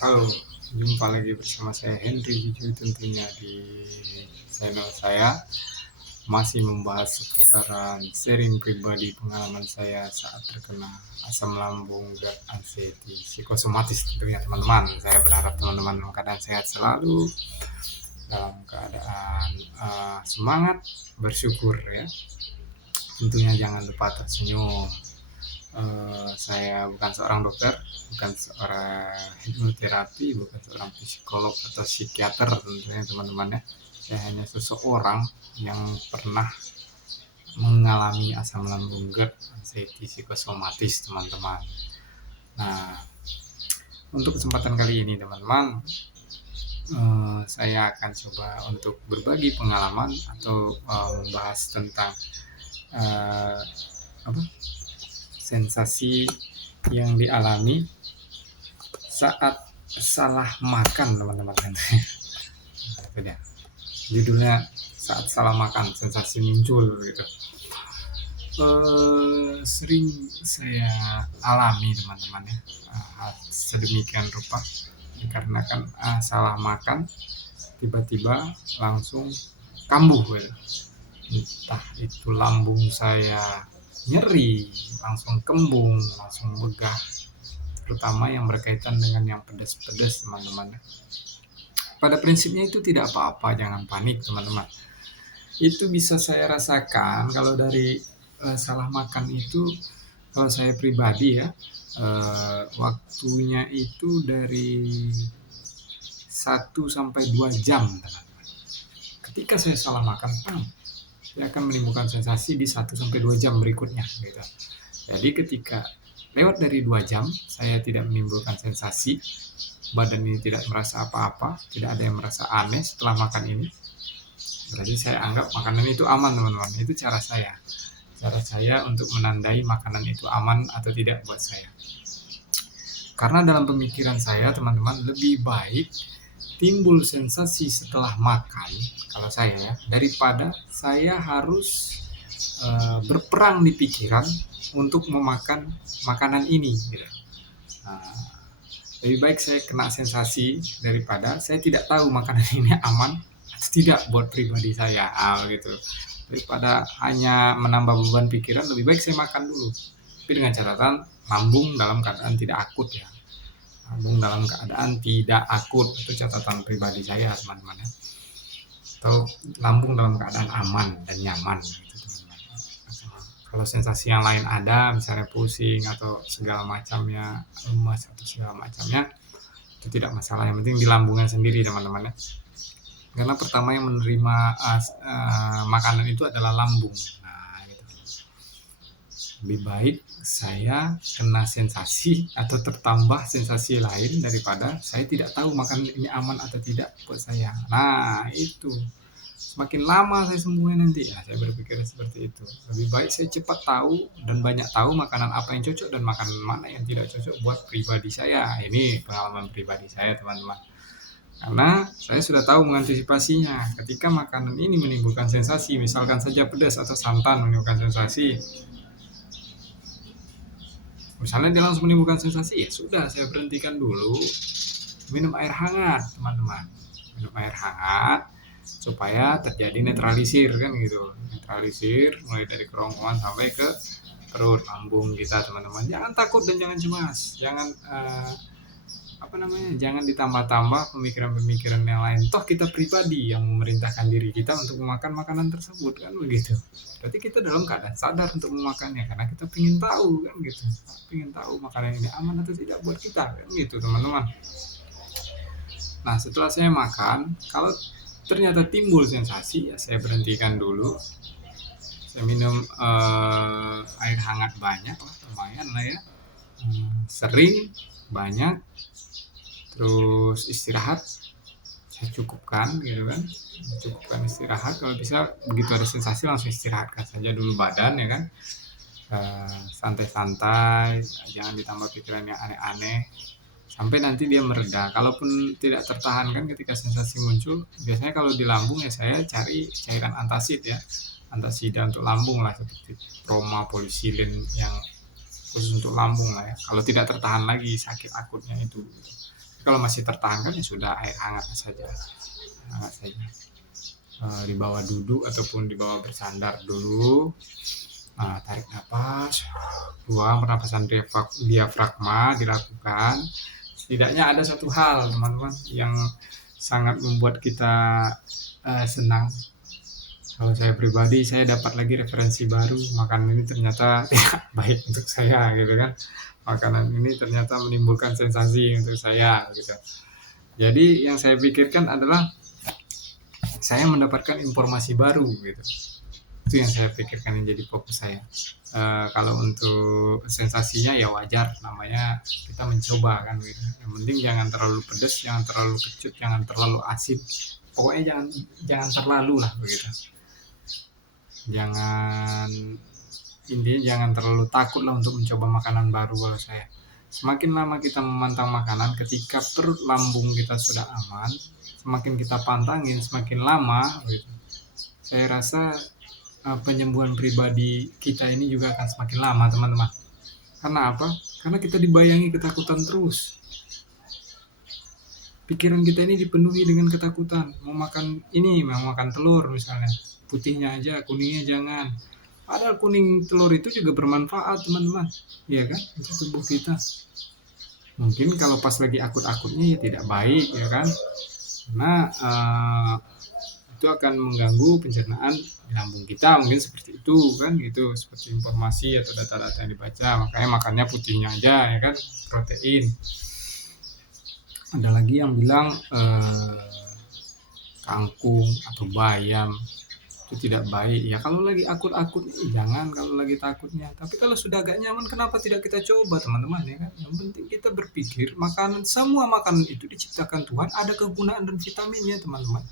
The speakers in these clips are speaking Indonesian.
Halo, jumpa lagi bersama saya Henry Juju tentunya di channel saya. Masih membahas seputaran sharing pribadi pengalaman saya saat terkena asam lambung dan anxiety psikosomatis tentunya teman-teman. Saya berharap teman-teman dalam keadaan sehat selalu, dalam keadaan semangat, bersyukur ya. Tentunya jangan lupa tersenyum. Saya bukan seorang dokter, bukan seorang hipnoterapi, bukan seorang psikolog atau psikiater tentunya teman-teman ya. Saya hanya seseorang yang pernah mengalami asam lambung GERD, anxiety psikosomatis teman-teman. Nah, untuk kesempatan kali ini teman-teman, saya akan coba untuk berbagi pengalaman atau membahas tentang sensasi yang dialami saat salah makan teman-teman. Beda. Judulnya saat salah makan sensasi muncul gitu. Sering saya alami teman-teman ya, sedemikian rupa dikarenakan salah makan tiba-tiba langsung kambuh gitu. Entah itu lambung saya nyeri, langsung kembung, langsung begah, terutama yang berkaitan dengan yang pedas-pedas teman-teman. Pada prinsipnya itu tidak apa-apa, jangan panik teman-teman. Itu bisa saya rasakan kalau dari salah makan itu, kalau saya pribadi ya, waktunya itu dari 1-2 jam teman-teman. Ketika saya salah makan, saya akan menimbulkan sensasi di 1-2 jam berikutnya gitu. Jadi ketika lewat dari 2 jam saya tidak menimbulkan sensasi, badan ini tidak merasa apa-apa, tidak ada yang merasa aneh setelah makan ini, berarti saya anggap makanan itu aman teman-teman. Itu cara saya untuk menandai makanan itu aman atau tidak buat saya. Karena dalam pemikiran saya teman-teman, lebih baik timbul sensasi setelah makan kalau saya ya, daripada saya harus berperang di pikiran untuk memakan makanan ini gitu. Lebih baik saya kena sensasi daripada saya tidak tahu makanan ini aman atau tidak buat pribadi saya gitu. Daripada hanya menambah beban pikiran, lebih baik saya makan dulu, tapi dengan catatan lambung dalam keadaan tidak akut ya. Lambung dalam keadaan tidak akut, itu catatan pribadi saya teman-teman ya. Atau lambung dalam keadaan aman dan nyaman gitu teman-teman. Kalau sensasi yang lain ada, misalnya pusing atau segala macamnya, lemas atau segala macamnya, itu tidak masalah, yang penting di lambungnya sendiri teman-teman ya. Karena pertama yang menerima makanan itu adalah lambung. Nah, gitu. Lebih baik saya kena sensasi atau tertambah sensasi lain daripada saya tidak tahu makanan ini aman atau tidak buat saya. Nah, itu. Semakin lama saya sembuh nanti ya, saya berpikir seperti itu. Lebih baik saya cepat tahu dan banyak tahu makanan apa yang cocok dan makanan mana yang tidak cocok buat pribadi saya. Ini pengalaman pribadi saya teman-teman. Karena saya sudah tahu mengantisipasinya. Ketika makanan ini menimbulkan sensasi, misalkan saja pedas atau santan menimbulkan sensasi, misalnya dia langsung menimbulkan sensasi, ya sudah saya berhentikan dulu, minum air hangat teman-teman. Minum air hangat supaya terjadi netralisir kan gitu. Netralisir mulai dari kerongkongan sampai ke perut, lambung kita teman-teman. Jangan takut dan jangan cemas. Jangan ditambah-tambah pemikiran-pemikiran yang lain. Toh kita pribadi yang memerintahkan diri kita untuk memakan makanan tersebut kan begitu. Berarti kita dalam keadaan sadar untuk memakannya karena kita ingin tahu kan gitu. Ingin tahu makanan ini aman atau tidak buat kita kan gitu teman-teman. Nah setelah saya makan, kalau ternyata timbul sensasi ya saya berhentikan dulu. Saya minum air hangat banyak lah, lumayan lah ya. Sering, banyak. Terus istirahat saya cukupkan gitu kan, cukupkan istirahat. Kalau bisa begitu ada sensasi langsung istirahatkan saja dulu badan ya kan, santai-santai, jangan ditambah pikiran yang aneh-aneh sampai nanti dia mereda. Kalaupun tidak tertahankan ketika sensasi muncul, biasanya kalau di lambung ya saya cari cairan antasid ya, antasida untuk lambung lah, seperti Proma, Polisilin yang khusus untuk lambung lah ya, kalau tidak tertahan lagi sakit akutnya itu. Kalau masih tertahankan ya sudah, air hangat saja, dibawa duduk ataupun dibawa bersandar dulu. Tarik nafas, buang, pernapasan diafragma dilakukan. Setidaknya ada satu hal teman-teman yang sangat membuat kita senang. Kalau saya pribadi, saya dapat lagi referensi baru, makanan ini ternyata tidak baik untuk saya gitu kan. Makanan ini ternyata menimbulkan sensasi untuk saya gitu. Jadi yang saya pikirkan adalah saya mendapatkan informasi baru gitu. Itu yang saya pikirkan yang jadi fokus saya. Kalau untuk sensasinya ya wajar, namanya kita mencoba kan gitu. Yang penting jangan terlalu pedas, jangan terlalu kecut, jangan terlalu asin. Pokoknya jangan terlalu lah begitu. Intinya jangan terlalu takut lah untuk mencoba makanan baru. Kalau saya, semakin lama kita memantang makanan, ketika perut lambung kita sudah aman, semakin kita pantangin, semakin lama gitu. Saya rasa penyembuhan pribadi kita ini juga akan semakin lama teman-teman. Karena apa? Karena kita dibayangi ketakutan terus. Pikiran kita ini dipenuhi dengan ketakutan. Mau makan telur misalnya, putihnya aja, kuningnya jangan. Padahal kuning telur itu juga bermanfaat teman-teman, iya kan, untuk tubuh kita. Mungkin kalau pas lagi akut-akutnya ya tidak baik ya kan, karena itu akan mengganggu pencernaan di lambung kita, mungkin seperti itu kan gitu, seperti informasi atau data-data yang dibaca. Makanya makannya putihnya aja ya kan, protein. Ada lagi yang bilang kangkung atau bayam itu tidak baik ya. Kalau lagi akut-akut jangan, kalau lagi takutnya. Tapi kalau sudah agak nyaman, kenapa tidak kita coba teman-teman ya kan. Yang penting kita berpikir semua makanan itu diciptakan Tuhan ada kegunaan dan vitaminnya teman-teman,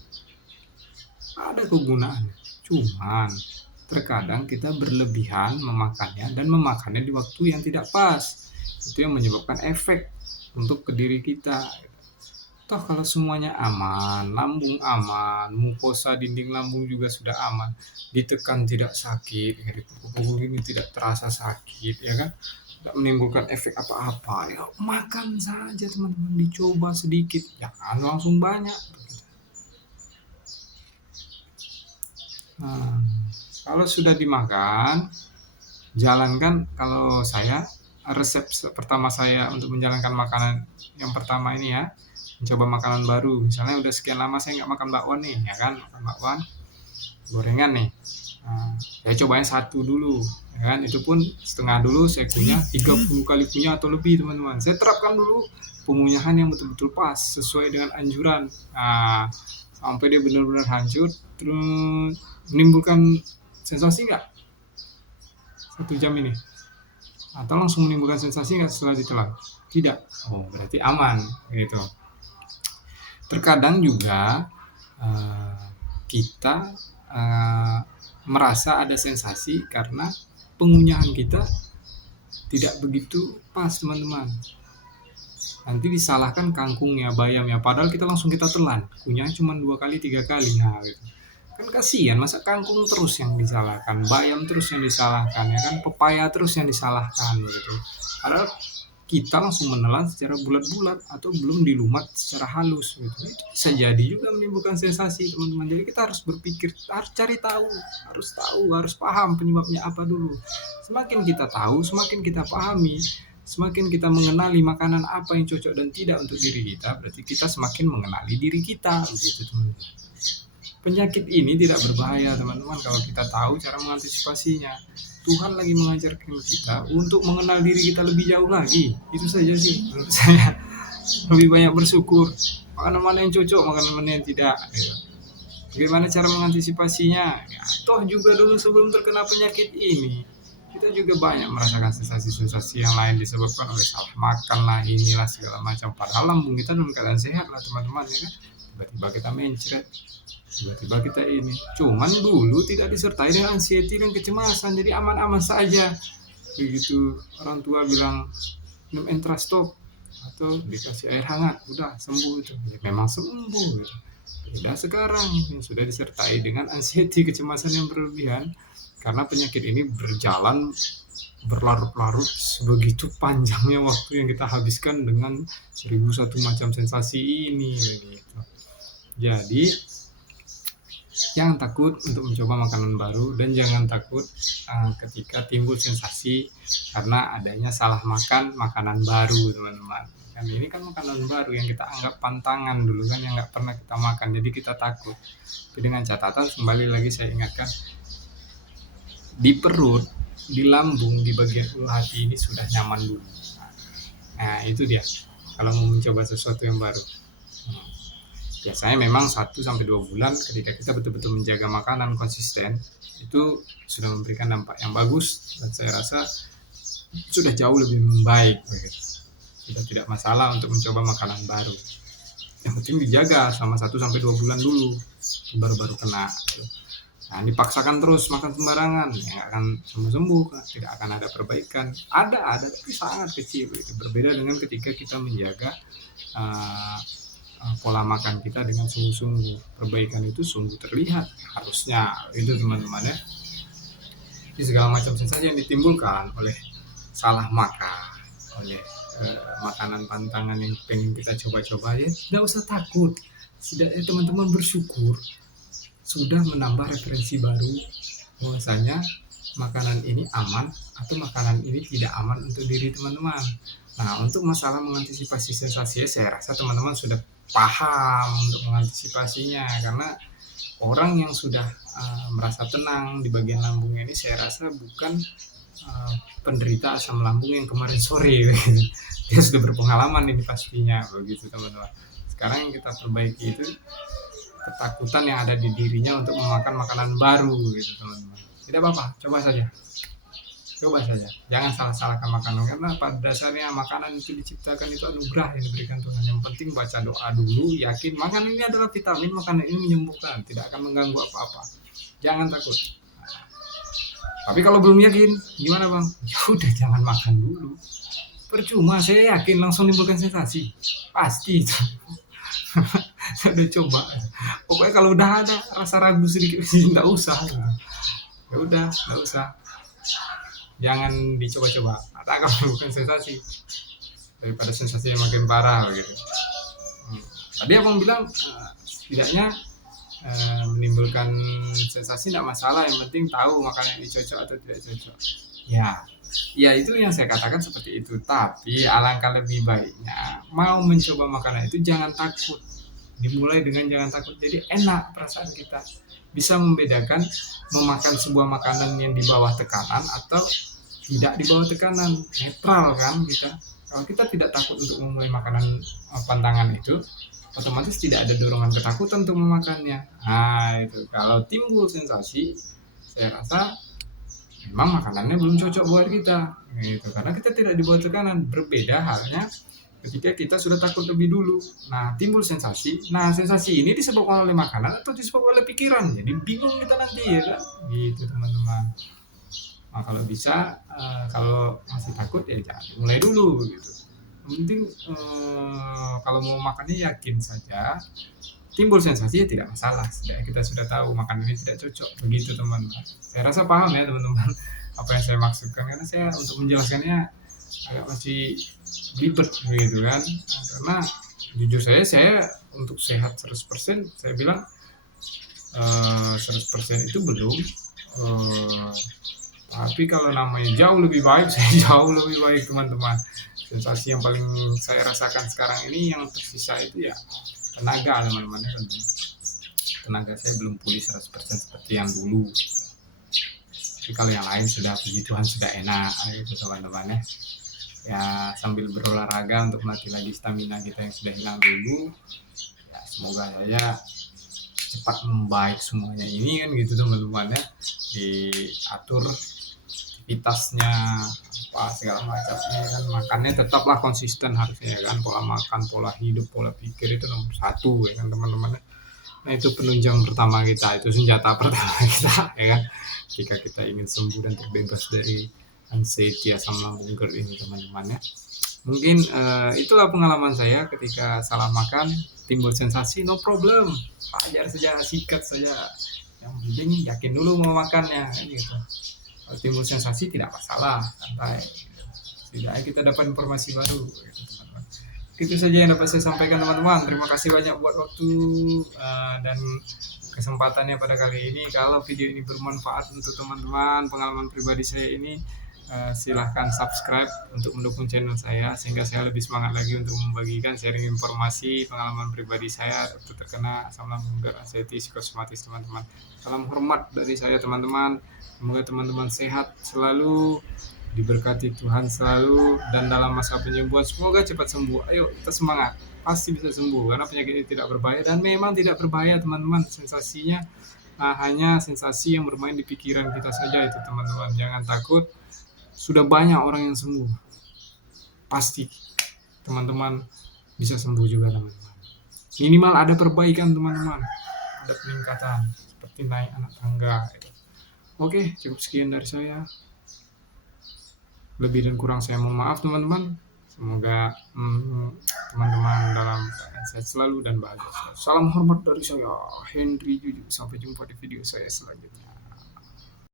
ada kegunaan. Cuman terkadang kita berlebihan memakannya dan memakannya di waktu yang tidak pas. Itu yang menyebabkan efek untuk ke diri kita. Toh kalau semuanya aman, lambung aman, mukosa dinding lambung juga sudah aman, ditekan tidak sakit, dipukul ini tidak terasa sakit ya kan, tidak menimbulkan efek apa-apa, ya makan saja teman-teman, dicoba sedikit, jangan langsung banyak. Kalau sudah dimakan, jalankan. Kalau saya, resep pertama saya untuk menjalankan makanan yang pertama ini ya, mencoba makanan baru. Misalnya udah sekian lama saya nggak makan bakwan nih ya kan, makan bakwan gorengan nih, saya cobain satu dulu ya kan, itu pun setengah dulu. Saya kunyah 30 kali kunyah atau lebih teman-teman. Saya terapkan dulu pengunyahan yang betul-betul pas sesuai dengan anjuran, sampai dia benar-benar hancur. Terus menimbulkan sensasi nggak 1 jam ini, atau langsung menimbulkan sensasi nggak setelah ditelan? Tidak. Oh berarti aman gitu. Terkadang juga kita merasa ada sensasi karena pengunyahan kita tidak begitu pas teman-teman. Nanti disalahkan kangkungnya, bayamnya, padahal kita langsung kita telan, kunyah cuma 2 kali 3 kali. Nah gitu kan, kasihan. Masa kangkung terus yang disalahkan, bayam terus yang disalahkan ya kan, pepaya terus yang disalahkan gitu. Padahal kita langsung menelan secara bulat-bulat atau belum dilumat secara halus gitu. Itu bisa jadi juga menimbulkan sensasi teman-teman. Jadi kita harus berpikir, harus cari tahu, harus paham penyebabnya apa dulu. Semakin kita tahu, semakin kita pahami, semakin kita mengenali makanan apa yang cocok dan tidak untuk diri kita, berarti kita semakin mengenali diri kita begitu teman-teman. Penyakit ini tidak berbahaya teman-teman kalau kita tahu cara mengantisipasinya. Tuhan lagi mengajarkan kita untuk mengenal diri kita lebih jauh lagi. Itu saja sih menurut saya. Lebih banyak bersyukur, makanan mana yang cocok, makanan mana yang tidak gitu. Bagaimana cara mengantisipasinya ya, toh juga dulu sebelum terkena penyakit ini kita juga banyak merasakan sensasi-sensasi yang lain disebabkan oleh salah makan lah, inilah segala macam. Padahal lambung kita dalam keadaan sehat lah teman-teman ya kan. Tiba-tiba kita mencret, tiba-tiba kita ini. Cuman dulu tidak disertai dengan anxiety dan kecemasan, jadi aman-aman saja. Begitu orang tua bilang minum Entrastop atau dikasih air hangat, udah sembuh itu. Ya, memang sembuh gitu. Beda sekarang yang sudah disertai dengan anxiety, kecemasan yang berlebihan, karena penyakit ini berlarut-larut, sebegitu panjangnya waktu yang kita habiskan dengan 1001 macam sensasi ini begitu. Jadi jangan takut untuk mencoba makanan baru, dan jangan takut ketika timbul sensasi karena adanya salah makan makanan baru, teman-teman. Dan ini kan makanan baru yang kita anggap pantangan dulu kan, yang nggak pernah kita makan, jadi kita takut. Tapi dengan catatan, kembali lagi saya ingatkan, di perut, di lambung, di bagian ulu hati ini sudah nyaman dulu. Nah itu dia kalau mau mencoba sesuatu yang baru. Biasanya memang 1-2 bulan ketika kita betul-betul menjaga makanan konsisten, itu sudah memberikan dampak yang bagus, dan saya rasa sudah jauh lebih membaik. Sudah tidak masalah untuk mencoba makanan baru. Yang penting dijaga selama 1-2 bulan dulu, baru kena. Nah, dipaksakan terus makan sembarangan, ya akan sembuh-sembuh, tidak akan ada perbaikan. Ada tapi sangat kecil. Berbeda dengan ketika kita menjaga pola makan kita dengan sungguh-sungguh. Perbaikan itu sungguh terlihat harusnya, itu teman-teman ya. Jadi segala macam sensasi yang ditimbulkan oleh salah makan, oleh makanan pantangan yang pengen kita coba-coba, ya tidak usah takut. Setidaknya teman-teman bersyukur sudah menambah referensi baru bahwasanya makanan ini aman atau makanan ini tidak aman untuk diri teman-teman. Nah, untuk masalah mengantisipasi sensasi, saya rasa teman-teman sudah paham untuk mengantisipasinya, karena orang yang sudah merasa tenang di bagian lambungnya ini, saya rasa bukan penderita asam lambung yang kemarin sore. Dia sudah berpengalaman ini pastinya, begitu teman-teman. Sekarang yang kita perbaiki itu ketakutan yang ada di dirinya untuk memakan makanan baru, gitu teman-teman. Tidak apa-apa, coba saja, jangan salah-salahkan makanan, karena pada dasarnya makanan itu diciptakan itu anugerah yang diberikan Tuhan. Yang penting baca doa dulu, yakin makanan ini adalah vitamin, makanan ini menyembuhkan, tidak akan mengganggu apa-apa, jangan takut. Tapi kalau belum yakin, gimana bang? Ya udah, jangan makan dulu, percuma. Saya yakin langsung menimbulkan sensasi, pasti itu. Saya udah coba, pokoknya kalau udah ada rasa ragu sedikit, nggak usah, ya udah nggak usah, jangan dicoba-coba, atau bukan sensasi daripada sensasi yang makin parah gitu. Tadi abang bilang setidaknya menimbulkan sensasi tidak masalah, yang penting tahu makanan ini cocok atau tidak cocok. Ya itu yang saya katakan seperti itu. Tapi alangkah lebih baiknya mau mencoba makanan itu jangan takut. Dimulai dengan jangan takut. Jadi enak perasaan kita, bisa membedakan memakan sebuah makanan yang di bawah tekanan atau tidak di bawah tekanan, netral kan kita. Kalau kita tidak takut untuk memulai makanan pantangan itu, otomatis tidak ada dorongan ketakutan untuk memakannya. Nah itu, kalau timbul sensasi, saya rasa memang makanannya belum cocok buat kita, gitu. Karena kita tidak di bawah tekanan. Berbeda halnya ketika kita sudah takut lebih dulu. Nah, timbul sensasi. Nah, sensasi ini disebabkan oleh makanan atau disebabkan oleh pikiran. Jadi bingung kita nanti, ya kan? Gitu, teman-teman. Nah, kalau bisa, kalau masih takut ya jangan mulai dulu, gitu. Yang penting kalau mau makannya yakin saja. Timbul sensasi ya tidak masalah. Setidaknya kita sudah tahu makanan ini tidak cocok. Begitu, teman-teman. Saya rasa paham ya, teman-teman, apa yang saya maksudkan. Karena saya untuk menjelaskannya agak masih ribet gitu kan, karena jujur saya untuk sehat 100% saya bilang 100% itu belum, tapi kalau namanya jauh lebih baik, saya jauh lebih baik, teman-teman. Sensasi yang paling saya rasakan sekarang ini yang tersisa itu ya tenaga, teman-teman. Tenaga saya belum pulih 100% seperti yang dulu, tapi kalau yang lain sudah, puji Tuhan, sudah enak gitu, teman-teman ya. Ya sambil berolahraga untuk melatih lagi stamina kita yang sudah hilang dulu. Ya semoga saja cepat membaik semuanya ini kan, gitu teman-teman ya. Diatur aktivitasnya apa segala macamnya kan, makannya tetaplah konsisten harusnya kan. Pola makan, pola hidup, pola pikir itu nomor 1 ya kan, teman-teman. Nah itu penunjang pertama kita, itu senjata pertama kita ya kan, jika kita ingin sembuh dan terbebas dari anxiety asam lambung GERD ini, teman-teman ya. Mungkin itulah pengalaman saya ketika salah makan timbul sensasi. No problem, wajar saja, sikat saja, yang penting yakin dulu mau makannya gitu. Kalau timbul sensasi tidak masalah, santai gitu. Setidaknya kita dapat informasi baru gitu, teman-teman. Itu saja yang dapat saya sampaikan, teman-teman. Terima kasih banyak buat waktu dan kesempatannya pada kali ini. Kalau video ini bermanfaat untuk teman-teman, pengalaman pribadi saya ini, silahkan subscribe untuk mendukung channel saya sehingga saya lebih semangat lagi untuk membagikan sharing informasi pengalaman pribadi saya untuk terkena asam lambung berat, anxiety, psikosomatis, teman-teman. Salam hormat dari saya, teman-teman. Semoga teman-teman sehat selalu, diberkati Tuhan selalu, dan dalam masa penyembuhan semoga cepat sembuh. Ayo kita semangat, pasti bisa sembuh karena penyakit ini tidak berbahaya, dan memang tidak berbahaya, teman-teman. Sensasinya hanya sensasi yang bermain di pikiran kita saja itu, teman-teman. Jangan takut, sudah banyak orang yang sembuh, pasti teman-teman bisa sembuh juga, teman-teman. Minimal ada perbaikan, teman-teman, ada peningkatan seperti naik anak tangga gitu. Oke, cukup sekian dari saya. Lebih dan kurang saya mohon maaf, teman-teman. Semoga teman-teman dalam keadaan sehat selalu dan bahagia selalu. Salam hormat dari saya, Henry Juju. Sampai jumpa di video saya selanjutnya.